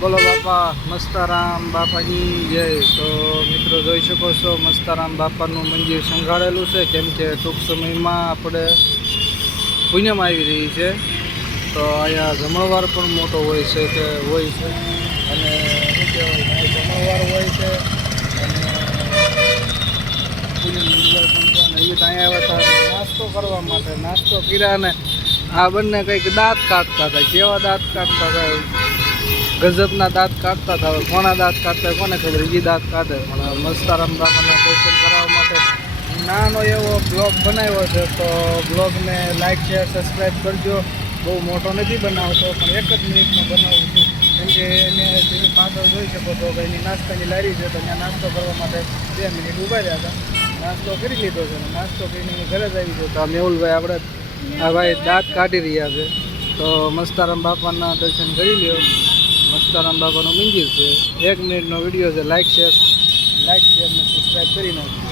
બોલો બાપા મસ્તારામ બાપાની જય। તો મિત્રો જોઈ શકો છો મસ્તારામ બાપાનું મંદિર શણગારેલું છે, કેમ કે ટૂંક સમયમાં આપણે પૂનમ આવી રહી છે। તો અહીંયા જમણવાર પણ મોટો હોય છે અને શું કહેવાય જમણવાર હોય છે અને પૂનમ એન્જોય પણ છે। અને એ તો અહીંયા આવ્યા હતા નાસ્તો કરવા માટે, નાસ્તો કર્યા અને આ બંને કંઈક દાંત કાઢતા હતા। કેવા દાંત કાઢતા હતા, ગજબના દાંત કાઢતા હતા। હવે કોના દાંત કાઢતા કોને ખબર, એ દાંત કાઢે। પણ મસ્તારામ બાપાના દર્શન કરાવવા માટે નાનો એવો બ્લોગ બનાવ્યો છે, તો બ્લોગને લાઈક શેર સબસ્ક્રાઈબ કરજો। બહુ મોટો નથી બનાવતો, પણ એક જ મિનિટનો બનાવું છું, કેમ કે એને જેની પાછળ જોઈ શકો છો કે એની નાસ્તાની લારી છે, તો ત્યાં નાસ્તો કરવા માટે 2 મિનિટ ઊભા રહ્યા હતા। નાસ્તો કરી લીધો છે અને નાસ્તો કરીને ઘરે જ આવી ગયો। તો આ મેહુલભાઈ આપણે આ ભાઈ દાંત કાઢી રહ્યા છે, તો મસ્તારામ બાપાના દર્શન કરી લ્યો। મસ્તારામ બાપાનું મંદિર છે, 1 મિનિટનો વિડીયો છે। લાઈક શેર ને સબસ્ક્રાઈબ કરી નાખો।